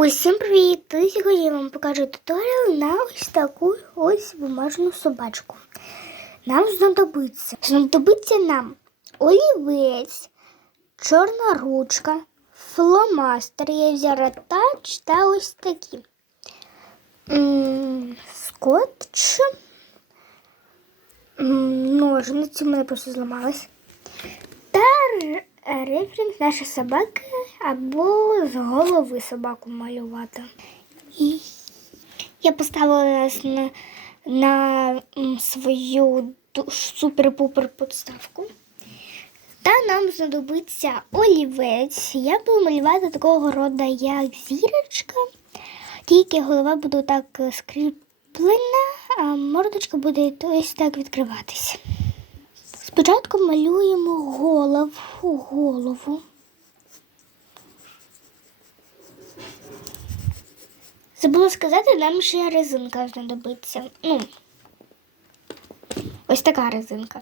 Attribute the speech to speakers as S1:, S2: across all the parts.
S1: Усім привіт! Сьогодні я вам покажу туторіал на ось таку ось бумажну собачку. Нам знадобиться. Знадобиться нам олівець, чорна ручка, фломастер. Я взяла тач та ось такі. Скотч. Ножниці, у мене просто зламались. Та р- референс наша собака або з голови собаку малювати. І я поставила на, на свою супер-пупер подставку. Та нам знадобиться олівець. Я буду малювати такого роду, як зірочка. Тільки голова буде так е, скріплена, а мордочка буде ось так відкриватися. Спочатку малюємо голову, голову. Забула сказати, нам ще резинка знадобиться. Ну, ось така резинка.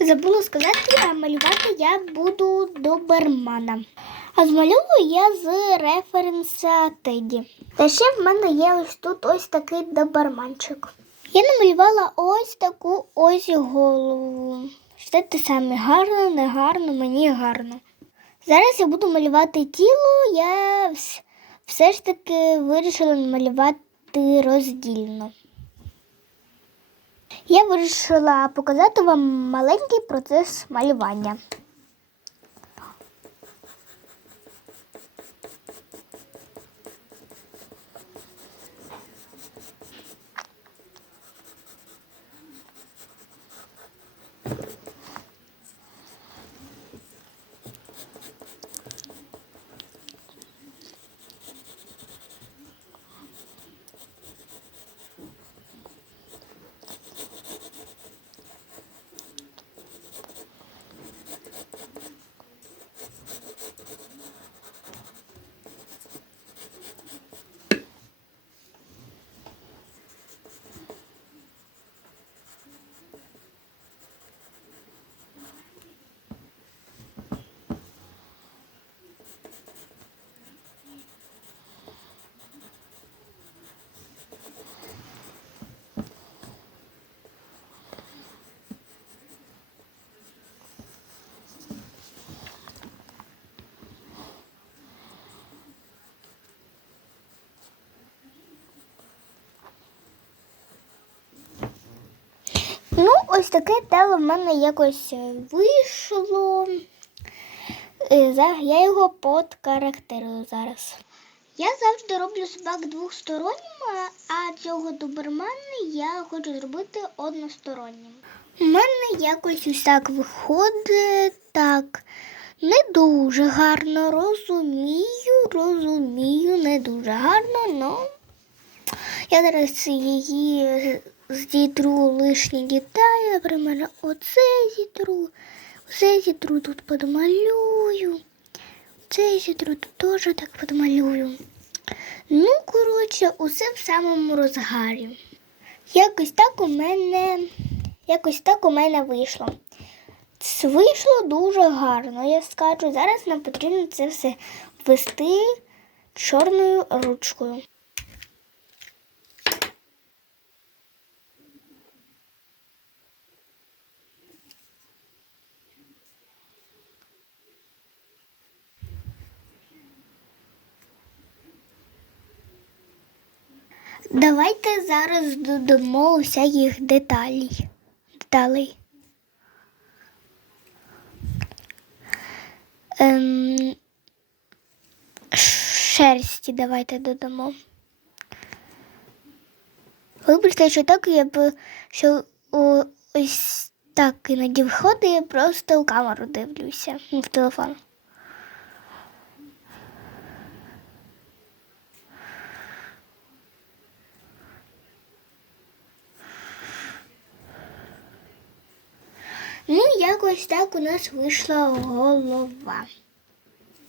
S1: Забула сказати, а малювати я буду добермана. А змальовую я з референса Теді. Та ще в мене є ось тут ось такий доберманчик. Я намалювала ось таку ось голову. Що те саме гарно, не гарно, мені гарно. Зараз я буду малювати тіло, я все ж таки вирішила малювати роздільно. Я вирішила показати вам маленький процес малювання. Ну, ось таке тело в мене якось е, вийшло. Е, Я його подкарактерую зараз. Я завжди роблю собак двохсторонніми, а цього добермана я хочу зробити одностороннім. У мене якось ось так виходить так. Не дуже гарно розумію, розумію, не дуже гарно, але я зараз її зітру лишні деталі, наприклад, оце зітру, оце зітру тут подмалюю, це зітру тут теж так подмалюю. Ну, коротше, усе в самому розгарі. Якось так у мене, якось так у мене вийшло. Це Вийшло дуже гарно, я скажу. Зараз нам потрібно це все ввести чорною ручкою. Давайте зараз додамо усяких деталей. деталей. Ем, шерсті давайте додамо. Вибачте, що так я б що ось так іноді виходить, я просто у камеру дивлюся в телефон. Ну, якось так у нас вийшла голова.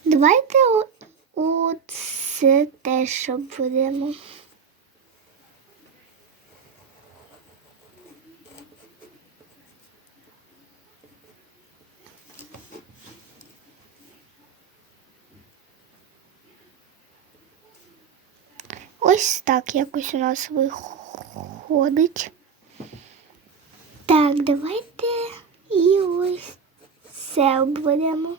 S1: Давайте оце теж будемо. Ось так якось у нас виходить. Так, давайте і ось це обведемо.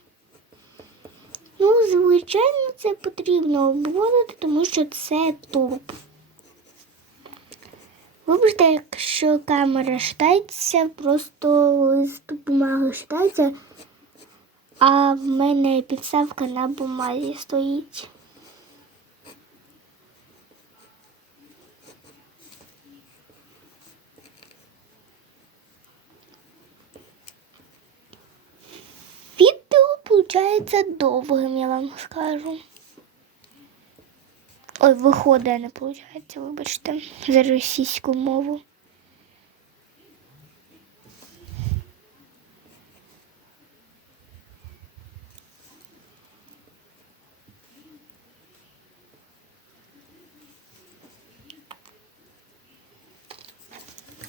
S1: Ну, звичайно, це потрібно обводити, тому що це тулуб. Вибачте, якщо камера шатається, просто лист бумаги шатається, а в мене підставка на бумазі стоїть. Виходить довгим, я вам скажу. Ой, виходить, не виходить, вибачте, за російську мову.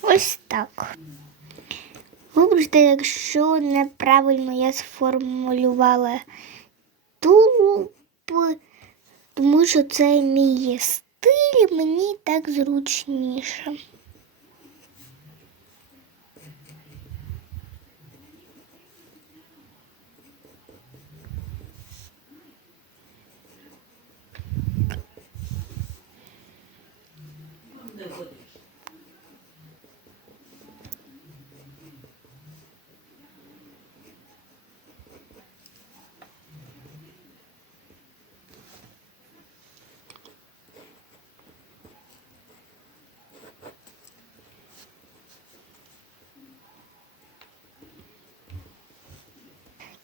S1: Ось так. Вибачте, якщо неправильно я сформулювала тулуб, тому що це мій стиль, мені так зручніше.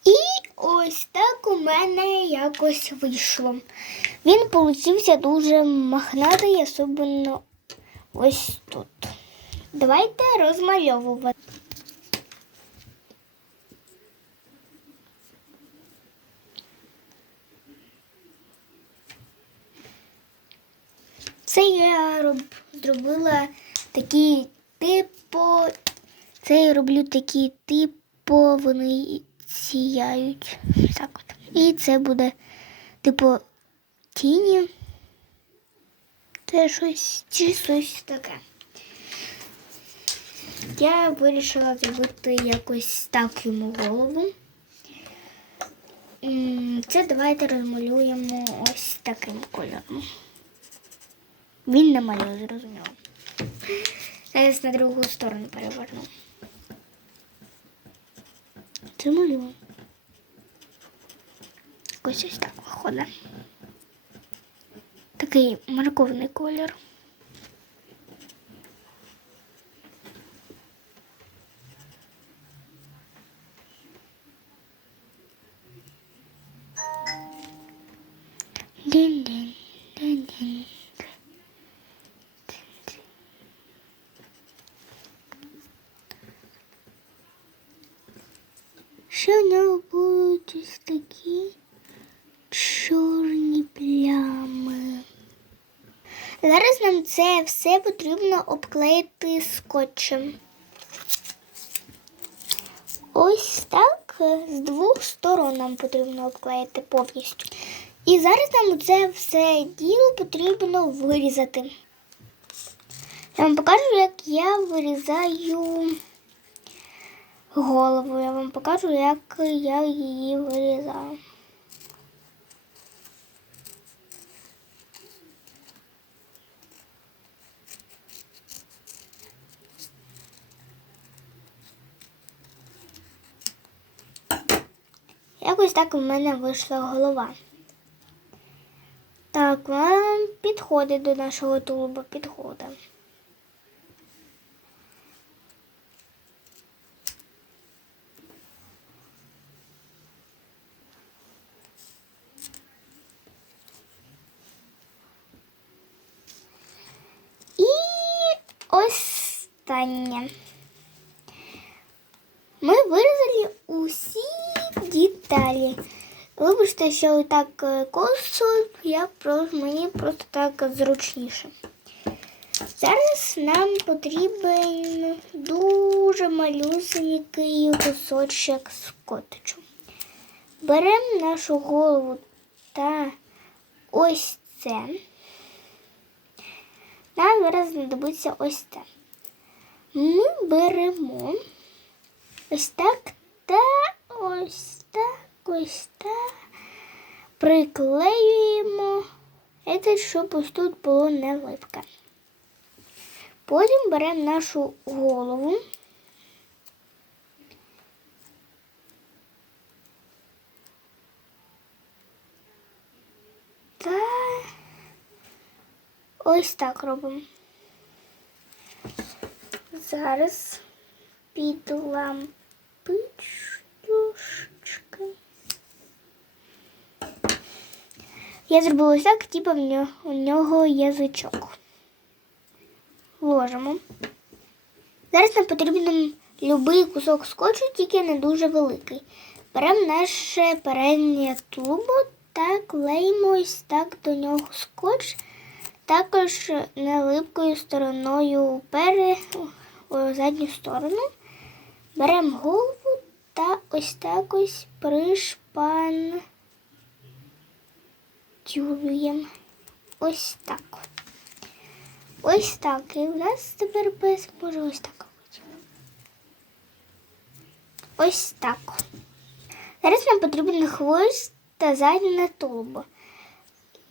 S1: І ось так у мене якось вийшло. Він получився дуже махнатий, особливо ось тут. Давайте розмальовувати. Це я роб... зробила такі типу. Це я роблю такі типу, вони сіяють. Так. І це буде, типу, тіні. Це щось чи щось таке. Я вирішила зробити якось так йому голову. Це давайте розмалюємо ось таким кольором. Він не малює, зрозуміло. Зараз на другу сторону переверну. Це малюю. Ось ось так виходить. Такий морковний колір. Дин-дин, дин-дин. Будуть ось такі чорні плями. Зараз нам це все потрібно обклеїти скотчем. Ось так з двох сторон нам потрібно обклеїти повністю. І зараз нам це все діло потрібно вирізати. Я вам покажу, як я вирізаю голову. Я вам покажу, як я її вирізаю. Якось так у мене вийшла голова. Так, вона підходить до нашого тулуба, підходить. І останнє. Ми вирізали усі деталі. Вибачте, що так е, косо, я просто, мені просто так зручніше. Зараз нам потрібен дуже малюсенький кусочок скотчу. Беремо нашу голову та ось це. Нам зараз знадобиться ось це. Ми беремо ось так та ось так, ось так. Приклеюємо, це, щоб ось тут було не липке. Потім беремо нашу голову. Та ось так робимо. Зараз під лампички. Я зробила так, типу в нього, у нього язичок. Ложимо. Зараз нам потрібен будь-який кусок скотчу, тільки не дуже великий. Беремо наше переднє тулубо та клеїмо ось так до нього скотч, також нелипкою стороною у задню сторону. Беремо голову та ось так ось пришпантюємо. Ось так. Ось так. І в нас тепер без може ось так робити. Ось так. Зараз нам потрібен хвост та заднє тулубо.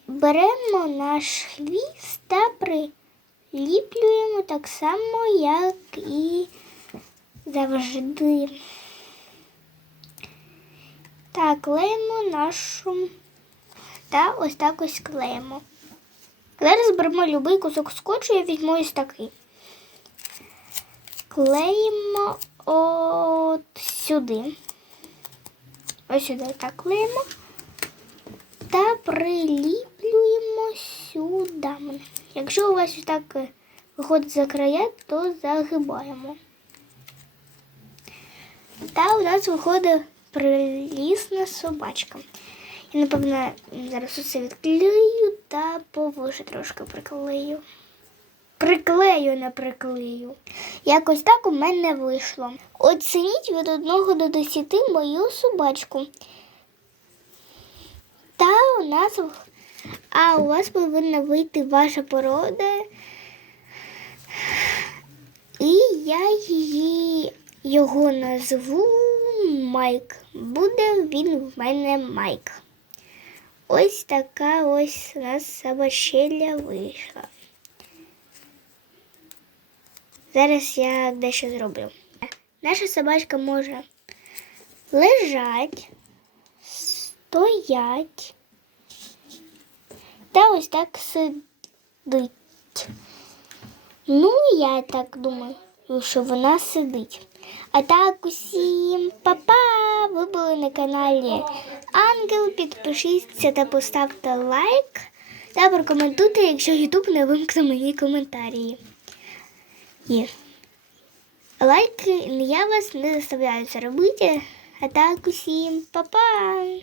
S1: Беремо наш хвіст та приліплюємо так само, як і завжди. Так, клеїмо нашу та ось так ось клеїмо. Зараз беремо будь-який кусок скотчу, я візьму ось такий. Клеїмо от сюди. Ось сюди так клеїмо. Та приліплюємо сюди. Якщо у вас так виходить за края, то загибаємо. Та у нас виходить прилісна собачка. Я, напевно, зараз усе відклею та повише трошки приклею. Приклею, не приклею. Якось так у мене вийшло. Оцініть від 1 до 10 мою собачку. Та у нас, а у вас повинна вийти ваша порода. І я її його назву Майк. Буде він в мене Майк. Ось така ось у нас собачеля вийшла. Зараз я дещо зроблю. Наша собачка може лежать, стоять та ось так сидить. Ну, я так думаю, що вона сидить. А так усім па-па! Ви були на каналі Ангел. Підпишіться та поставте лайк та прокоментуйте, якщо Ютуб не вимкне мої коментарі. І лайки я вас не заставляю це робити. А так усім па-па!